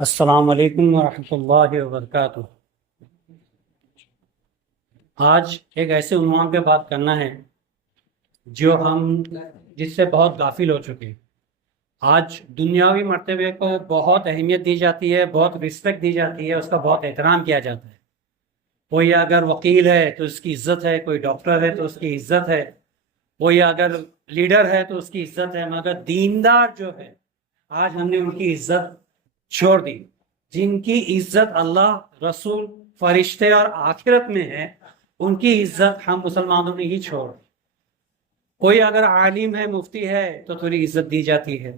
السلام علیکم ورحمۃ اللہ وبرکاتہ۔ آج ایک ایسے عنوان پہ بات کرنا ہے جو ہم جس سے بہت غافل ہو چکے ہیں۔ آج دنیاوی مرتبے کو بہت اہمیت دی جاتی ہے، بہت رسپیکٹ دی جاتی ہے، اس کا بہت احترام کیا جاتا ہے۔ کوئی اگر وکیل ہے تو اس کی عزت ہے، کوئی ڈاکٹر ہے تو اس کی عزت ہے، کوئی اگر لیڈر ہے تو اس کی عزت ہے، مگر دیندار جو ہے آج ہم نے ان کی عزت چھوڑ دی۔ جن کی عزت اللہ، رسول، فرشتے اور آخرت میں ہے، ان کی عزت ہم مسلمانوں نے ہی چھوڑ دی۔ کوئی اگر عالم ہے، مفتی ہے تو تھوڑی عزت دی جاتی ہے،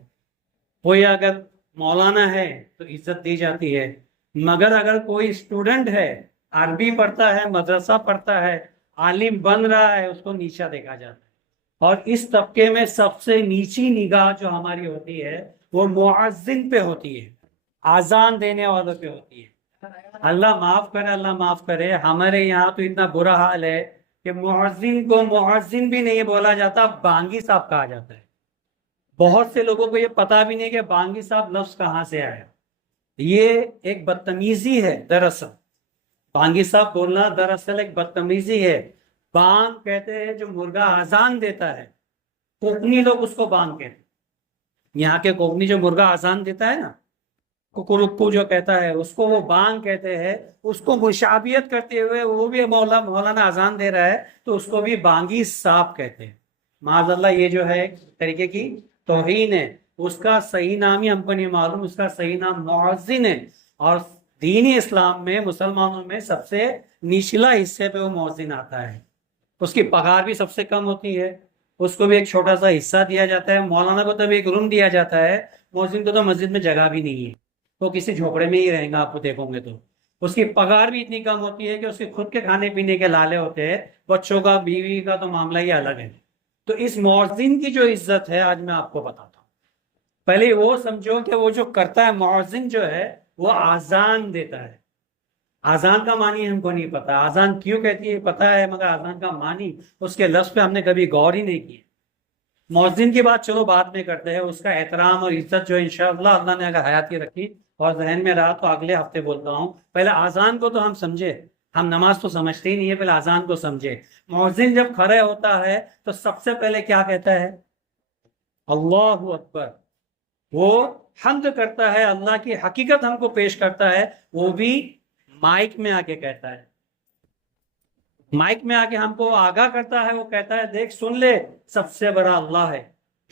کوئی اگر مولانا ہے تو عزت دی جاتی ہے، مگر اگر کوئی اسٹوڈنٹ ہے، عربی پڑھتا ہے، مدرسہ پڑھتا ہے، عالم بن رہا ہے، اس کو نیچا دیکھا جاتا ہے۔ اور اس طبقے میں سب سے نیچی نگاہ جو ہماری ہوتی ہے وہ مؤذن پہ ہوتی ہے، آذان دینے والوں پہ ہوتی ہے۔ اللہ معاف کرے، اللہ معاف کرے، ہمارے یہاں تو اتنا برا حال ہے کہ مؤذن کو مؤذن بھی نہیں بولا جاتا، بانگی صاحب کہا جاتا ہے۔ بہت سے لوگوں کو یہ پتا بھی نہیں کہ بانگی صاحب لفظ کہاں سے آیا۔ یہ ایک بدتمیزی ہے دراصل، بانگی صاحب بولنا دراصل ایک بدتمیزی ہے۔ بانگ کہتے ہیں جو مرغا آذان دیتا ہے، کوکنی لوگ اس کو بانگ کہتے ہیں۔ یہاں کے کوکنی جو مرغا آذان دیتا ہے نا، ککرکو جو کہتا ہے، اس کو وہ بانگ کہتے ہیں۔ اس کو مشابہت کرتے ہوئے وہ بھی مولانا آذان دے رہا ہے تو اس کو بھی بانگی صاحب کہتے ہیں۔ معاذ اللہ، یہ جو ہے ایک طریقے کی توہین ہے۔ اس کا صحیح نام ہی ہم کو نہیں معلوم، اس کا صحیح نام مؤذن ہے، اور دینی اسلام میں مسلمانوں میں سب سے نچلا حصے پہ وہ مؤذن آتا ہے۔ اس کی پگار بھی سب سے کم ہوتی ہے، اس کو بھی ایک چھوٹا سا حصہ دیا جاتا ہے۔ مولانا کو تو بھی ایک روم دیا جاتا ہے، مؤذن کو تو مسجد میں جگہ بھی نہیں ہے، وہ کسی جھوپڑے میں ہی رہیں گا۔ آپ کو دیکھو گے تو اس کی پگار بھی اتنی کم ہوتی ہے کہ اس کے خود کے کھانے پینے کے لالے ہوتے ہیں، بچوں کا، بیوی کا تو معاملہ ہی الگ ہے۔ تو اس مؤذن کی جو عزت ہے آج میں آپ کو بتاتا ہوں۔ پہلے وہ سمجھو کہ وہ جو کرتا ہے مؤذن جو ہے وہ آذان دیتا ہے۔ آذان کا معنی ہم کو نہیں پتا، آذان کیوں کہتی ہے پتا ہے، مگر آذان کا معنی، اس کے لفظ پہ ہم نے کبھی غور ہی نہیں کیا۔ مؤذن کی بات چلو بعد میں کرتے ہیں، اس کا احترام اور عزت جو انشاءاللہ اللہ نے اگر حیاتی رکھی اور ذہن میں رہا تو اگلے ہفتے بولتا ہوں۔ پہلے آذان کو تو ہم سمجھے، ہم نماز تو سمجھتے ہی نہیں ہے، پہلے آذان کو سمجھے۔ مؤذن جب کھڑے ہوتا ہے تو سب سے پہلے کیا کہتا ہے؟ اللہ اکبر۔ وہ حمد کرتا ہے، اللہ کی حقیقت ہم کو پیش کرتا ہے، وہ بھی مائک میں آ کے کہتا ہے۔ مائک میں آ کے ہم کو آگاہ کرتا ہے، وہ کہتا ہے دیکھ سن لے، سب سے بڑا اللہ ہے۔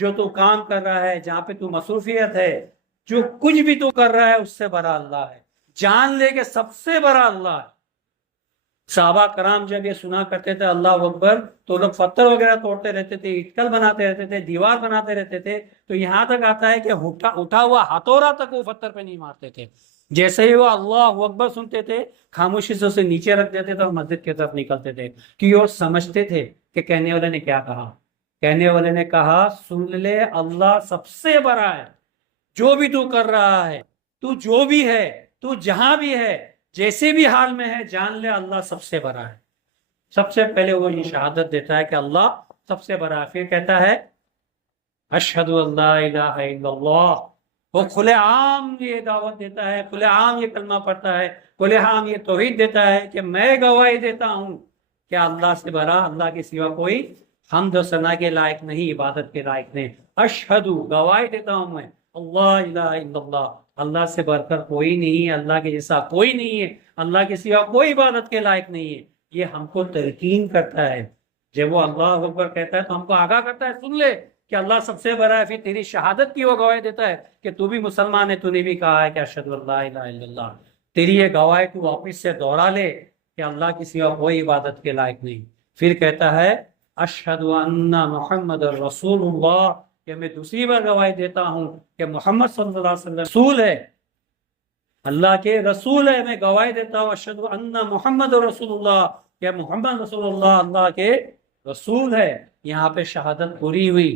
جو تو کام کر رہا ہے، جہاں پہ تو مصروفیت ہے، جو کچھ بھی تو کر رہا ہے، اس سے بڑا اللہ ہے۔ جان لے کہ سب سے بڑا اللہ ہے۔ صحابہ کرام جب یہ سنا کرتے تھے اللہ اکبر، تو لوگ پتھر وغیرہ توڑتے رہتے تھے، اٹکل بناتے رہتے تھے، دیوار بناتے رہتے تھے۔ تو یہاں تک آتا ہے کہ اٹھا ہوا ہتھوڑا تک وہ پتھر پہ نہیں مارتے تھے۔ جیسے ہی وہ اللہ اکبر سنتے تھے، خاموشی سے اسے نیچے رکھ دیتے تھے اور مسجد کی طرف نکلتے تھے، کہ وہ سمجھتے تھے کہ کہنے والے نے کیا کہا۔ کہنے والے نے کہا سن لے، اللہ سب سے بڑا ہے۔ جو بھی تو کر رہا ہے، تو جو بھی ہے، تو جہاں بھی ہے، جیسے بھی حال میں ہے، جان لے اللہ سب سے بڑا ہے۔ سب سے پہلے وہ یہ شہادت دیتا ہے کہ اللہ سب سے بڑا ہے، پھر کہتا ہے اشہد ان لا الہ الا اللہ۔ وہ کھلے عام یہ دعوت دیتا ہے، کھلے عام یہ کلمہ پڑھتا ہے، کھلے عام یہ توحید دیتا ہے کہ میں گواہی دیتا ہوں کہ اللہ سے بڑا، اللہ کے سوا کوئی حمد و ثنا کے لائق نہیں، عبادت کے لائق نہیں۔ اشہدو، گواہی دیتا ہوں میں، اللہ الہ الا اللہ، اللہ سے بڑھ کر کوئی نہیں ہے، اللہ کے جیسا کوئی نہیں ہے، اللہ کے سوا کوئی عبادت کے لائق نہیں ہے۔ یہ ہم کو تلقین کرتا ہے۔ جب وہ اللہ اکبر کہتا ہے تو ہم کو آگاہ کرتا ہے، سن لے کہ اللہ سب سے بڑا ہے۔ پھر تیری شہادت کی وہ گواہی دیتا ہے کہ تو بھی مسلمان ہے، تو نے بھی کہا ہے کہ اشہد ان لا الہ الا اللہ۔ تیری یہ گواہی تو واپس سے دوہرا لے کہ اللہ کی سوا کوئی عبادت کے لائق نہیں۔ پھر کہتا ہے اشہد ان محمد رسول اللہ، کہ میں دوسری بار گواہی دیتا ہوں کہ محمد صلی اللہ علیہ وسلم رسول ہے، اللہ کے رسول ہے۔ میں گواہی دیتا ہوں اشہد ان محمد رسول اللہ، کہ محمد رسول اللہ اللہ کے رسول ہے۔ یہاں پہ شہادت پوری ہوئی،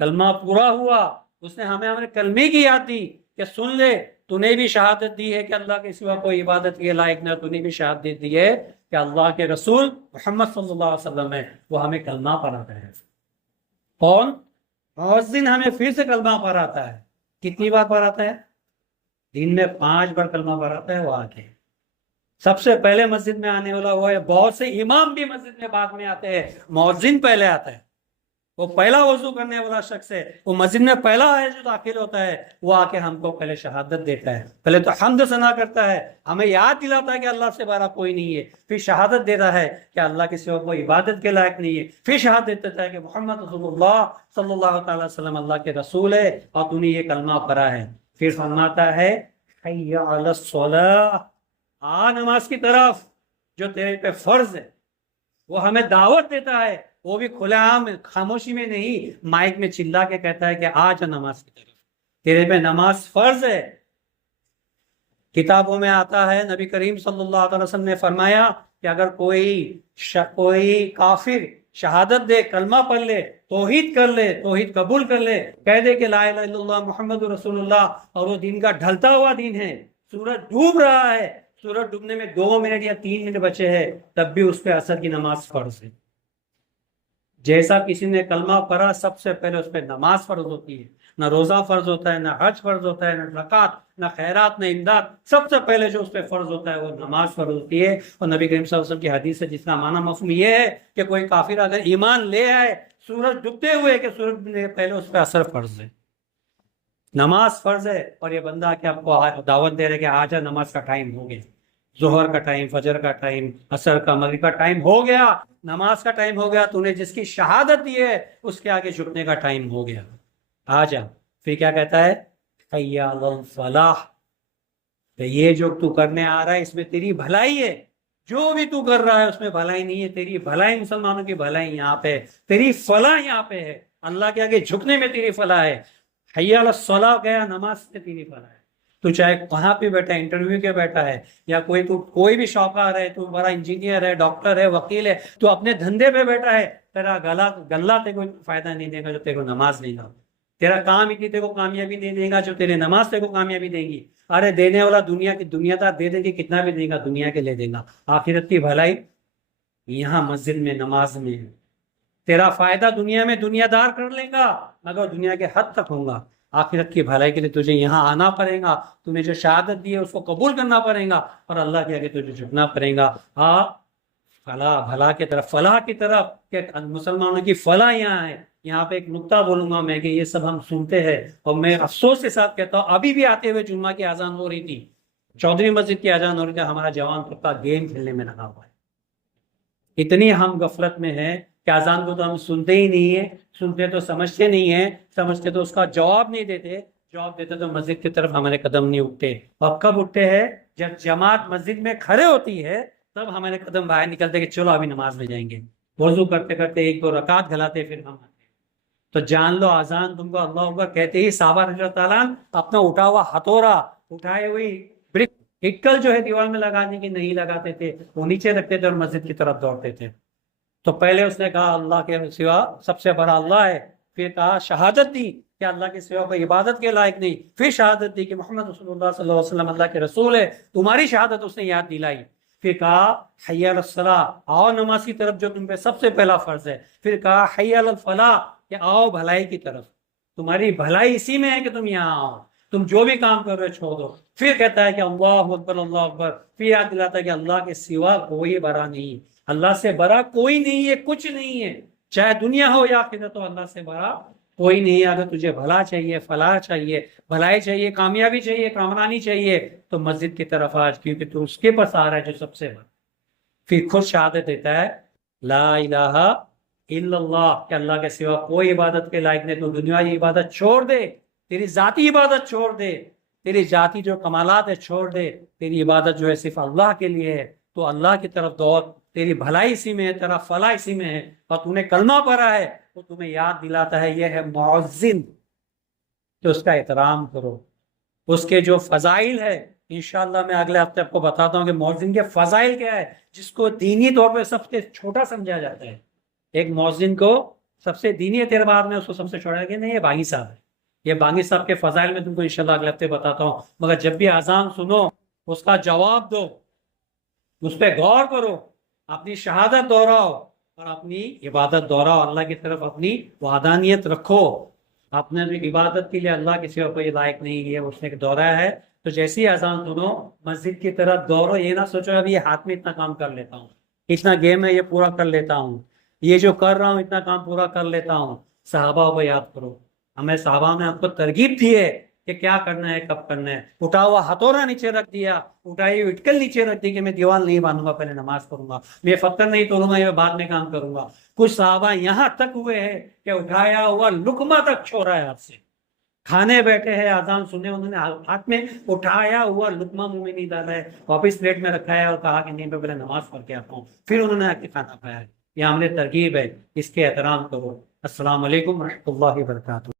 کلمہ پورا ہوا۔ اس نے ہمیں کلمے کی یاد دی کہ سن لے، تو نے بھی شہادت دی ہے کہ اللہ کے سوا کوئی عبادت کے لائق نہ، تو نے بھی شہادت دی ہے کہ اللہ کے رسول محمد صلی اللہ علیہ وسلم ہے۔ وہ ہمیں کلمہ پڑھاتا ہے۔ کون؟ مؤذن ہمیں پھر سے کلمہ پڑھاتا ہے۔ کتنی بار پڑھاتا ہے؟ دن میں 5 بار کلمہ پڑھاتا ہے وہ آگے سب سے پہلے مسجد میں آنے والا وہ ہے. بہت سے امام بھی مسجد میں بعد میں آتے ہیں, مؤذن پہلے آتا ہے, وہ پہلا وضو کرنے والا شخص ہے, وہ مسجد میں پہلا ہے جو داخل ہوتا ہے, وہ آ کے ہم کو پہلے شہادت دیتا ہے, پہلے تو حمد ثنا کرتا ہے, ہمیں یاد دلاتا ہے کہ اللہ سے بارا کوئی نہیں ہے, پھر شہادت دیتا ہے کہ اللہ کے سوا کوئی عبادت کے لائق نہیں ہے, پھر شہادت دیتا ہے کہ محمد رسول اللہ صلی اللہ تعالی وسلم اللہ کے رسول ہے اور تو نے یہ کلمہ پڑھا ہے. پھر فرماتا ہے حی علی الصلاۃ, آ نماز کی طرف جو تیرے پہ فرض ہے. وہ ہمیں دعوت دیتا ہے, وہ بھی کھلے عام خاموشی میں نہیں, مائک میں چلا کے کہتا ہے کہ آ جا نماز کی طرف, تیرے پہ نماز فرض ہے. کتابوں میں آتا ہے نبی کریم صلی اللہ علیہ وسلم نے فرمایا کہ اگر کوئی کافر شہادت دے, کلمہ پڑھ لے, توحید کر لے, توحید قبول کر لے, کہہ دے کہ لا الہ الا اللہ محمد رسول اللہ, اور وہ دین کا ڈھلتا ہوا دین ہے, سورج ڈوب رہا ہے, سورج ڈوبنے میں 2 منٹ یا 3 منٹ بچے ہیں, تب بھی اس پہ عصر کی نماز فرض ہے. جیسا کسی نے کلمہ پڑھا سب سے پہلے اس پہ نماز فرض ہوتی ہے, نہ روزہ فرض ہوتا ہے, نہ حج فرض ہوتا ہے, نہ زکوٰۃ, نہ خیرات, نہ امداد. سب سے پہلے جو اس پہ فرض ہوتا ہے وہ نماز فرض ہوتی ہے. اور نبی کریم صلی اللہ علیہ وسلم کی حدیث ہے جس کا معنی مفہوم یہ ہے کہ کوئی کافر اگر ایمان لے آئے سورج ڈوبتے ہوئے کہ سورج ڈوبنے سے پہلے اس پہ عصر فرض ہے, نماز فرض ہے. اور یہ بندہ کہ آپ کو دعوت دے رہے کہ آجا نماز کا ٹائم ہو گیا, ظہر کا ٹائم, فجر کا ٹائم, عصر کا, مغرب کا ٹائم ہو گیا, نماز کا ٹائم ہو گیا, تو نے جس کی شہادت دی ہے اس کے آگے جھکنے کا ٹائم ہو گیا, آ جا. پھر کیا کہتا ہے حی علی الفلاح, کہ یہ جو تو کرنے آ رہا ہے اس میں تیری بھلائی ہے, جو بھی تو کر رہا ہے اس میں بھلائی نہیں ہے, تیری بھلائی, مسلمانوں کی بھلائی یہاں پہ, تیری فلاح یہاں پہ ہے, اللہ کے آگے جھکنے میں تیری فلاح ہے. حی علی الصلاح گیا, نماز سے تیری فلاح ہے. تو چاہے کہاں پہ بیٹھا ہے, انٹرویو کے بیٹھا ہے, یا کوئی بھی شوکار ہے, تو بڑا انجینئر ہے, ڈاکٹر ہے, وکیل ہے, تو اپنے دھندے پہ بیٹھا ہے, تیرا گلہ تے کوئی فائدہ نہیں دے گا جو تیرے کو نماز نہیں گا, تیرا کام اتنی تیرے کو کامیابی نہیں دے گا جو تیرے نماز تیرے کو کامیابی دے گی. ارے دینے والا دنیا دار دے دے گی, کتنا بھی دے گا دنیا کے لے دے گا. آخرت کی بھلائی یہاں مسجد میں, نماز میں ہے. تیرا فائدہ دنیا میں دنیا دار کر لے گا مگر دنیا کے حد تک ہوگا. آخرت کی بھلائی کے لیے تجھے یہاں آنا پڑے گا, تمہیں جو شہادت دی ہے اس کو قبول کرنا پڑے گا, اور اللہ کے آگے تجھے جھکنا پڑے گا. بھلا کی طرف, فلاح کی طرف, کہ مسلمانوں کی فلاح یہاں ہے. یہاں پہ ایک نقطہ بولوں گا میں کہ یہ سب ہم سنتے ہیں, اور میں افسوس کے ساتھ کہتا ہوں ابھی بھی آتے ہوئے جمعہ کی اذان ہو رہی تھی, چودھری مسجد کی اذان ہو رہی تھی, ہمارا جوان طبقہ گیم کھیلنے میں لگا ہوا ہے. اتنی ہم غفلت میں ہیں کہ اذان کو تو ہم سنتے ہی نہیں ہیں, سنتے تو سمجھتے نہیں ہیں, سمجھتے تو اس کا جواب نہیں دیتے, جواب دیتے تو مسجد کی طرف ہمارے قدم نہیں اٹھتے. اور کب اٹھتے ہیں جب جماعت مسجد میں کھڑے ہوتی ہے تب ہمارے قدم باہر نکلتے کہ چلو ابھی نماز میں جائیں گے. وضو کرتے کرتے 1-2 رکعت گھلاتے پھر ہم آتے. تو جان لو اذان تم کو اللہ اکبر کہتے ہی صحابہ رضی اللہ تعالیٰ اپنا اٹھا ہوا ہتھوڑا, اٹھائے ہوئی اٹکل جو ہے دیوار میں لگانے کی نہیں لگاتے تھے, وہ نیچے رکھتے تھے اور مسجد کی طرف دوڑتے تھے. تو پہلے اس نے کہا اللہ کے سوا سب سے بڑا اللہ ہے, پھر کہا شہادت دی کہ اللہ کے سوا کوئی عبادت کے لائق نہیں, پھر شہادت دی کہ محمد رسول اللہ صلی اللہ علیہ وسلم اللہ کے رسول ہے, تمہاری شہادت اس نے یاد دلائی. پھر کہا حی علی الصلاۃ, آؤ نماز کی طرف جو تم پہ سب سے پہلا فرض ہے. پھر کہا حی علی الفلاح, کہ آؤ بھلائی کی طرف, تمہاری بھلائی اسی میں ہے کہ تم یہاں آؤ, تم جو بھی کام کر رہے ہو چھوڑ دو. پھر کہتا ہے کہ اللہ اکبر, اللہ اکبر. پھر یاد دلاتا ہے کہ اللہ کے سوا کوئی بڑا نہیں, اللہ سے بڑا کوئی نہیں ہے, کچھ نہیں ہے, چاہے دنیا ہو یا آخرت ہو, اللہ سے بڑا کوئی نہیں ہے. اگر تجھے بھلا چاہیے, فلاح چاہیے, بھلائی چاہیے, کامیابی چاہیے, کامرانی چاہیے, تو مسجد کی طرف آج, کیونکہ تو اس کے پاس آ رہا ہے جو سب سے بڑا. پھر خود شہادت دیتا ہے لا الہ الا اللہ, کہ اللہ کے سوا کوئی عبادت کے لائق نہیں. تو دنیاوی عبادت چھوڑ دے, تیری ذاتی عبادت چھوڑ دے, تیری ذاتی جو کمالات ہے چھوڑ دے, تیری عبادت جو ہے صرف اللہ کے لیے ہے. تو اللہ کی طرف دوڑ, تیری بھلائی اسی میں ہے, تیرا فلاح اسی میں ہے. اور تو نے کلمہ پڑھا ہے تو تمہیں یاد دلاتا ہے یہ ہے مؤذن, تو اس کا احترام کرو. اس کے جو فضائل ہے انشاءاللہ میں اگلے ہفتے آپ کو بتاتا ہوں کہ مؤذن کے فضائل کیا ہے, جس کو دینی طور پہ سب سے چھوٹا سمجھا جاتا ہے. ایک مؤذن کو سب سے دینی اعتبار میں اس کو سب سے چھوڑا کہ نہیں, یہ بانگی صاحب ہے. یہ بانگی صاحب کے فضائل میں تم کو انشاءاللہ اگلے ہفتے بتاتا ہوں. مگر جب بھی اذان سنو اس کا جواب دو, اس پہ غور کرو, اپنی شہادت دہراؤ اور اپنی عبادت دہراؤ, اللہ کی طرف اپنی وحدانیت رکھو. آپ نے عبادت کے لیے اللہ کے سوا کوئی لائق نہیں ہے, اس نے دہرایا ہے تو جیسی اذان سنو مسجد کی طرف دوڑو، یہ نہ سوچو ابھی یہ ہاتھ میں اتنا کام کر لیتا ہوں، اتنا گیم ہے یہ پورا کر لیتا ہوں، یہ جو کر رہا ہوں اتنا کام پورا کر لیتا ہوں۔ صحابہ کو یاد کرو، ہمیں صحابہ نے آپ کو ترغیب دی ہے کہ کیا کرنا ہے، کب کرنا ہے۔ اٹھا ہوا ہتھوڑا نیچے رکھ دیا، اٹھائی ہوئی اٹکل نیچے رکھ دی کہ میں دیوار نہیں باندھوں گا، پہلے نماز پڑھوں گا، میں پتھر نہیں توڑوں گا، یہ بعد میں کام کروں گا۔ کچھ صحابہ یہاں تک ہوئے ہیں کہ اٹھایا ہوا لقمہ تک چھوڑا ہے ہاتھ سے، کھانے بیٹھے ہیں اذان سنے، انہوں نے ہاتھ میں اٹھایا ہوا لقمہ منہ میں نہیں ڈالا ہے، واپس پلیٹ میں رکھا ہے اور کہا کہ نہیں میں پہلے نماز پڑھ کے آتا ہوں، پھر انہوں نے آ کے کھانا کھایا ہے۔ یہ عمل ترغیب ہے، اس کے احترام کرو۔ السلام علیکم ورحمۃ اللہ وبرکاتہ۔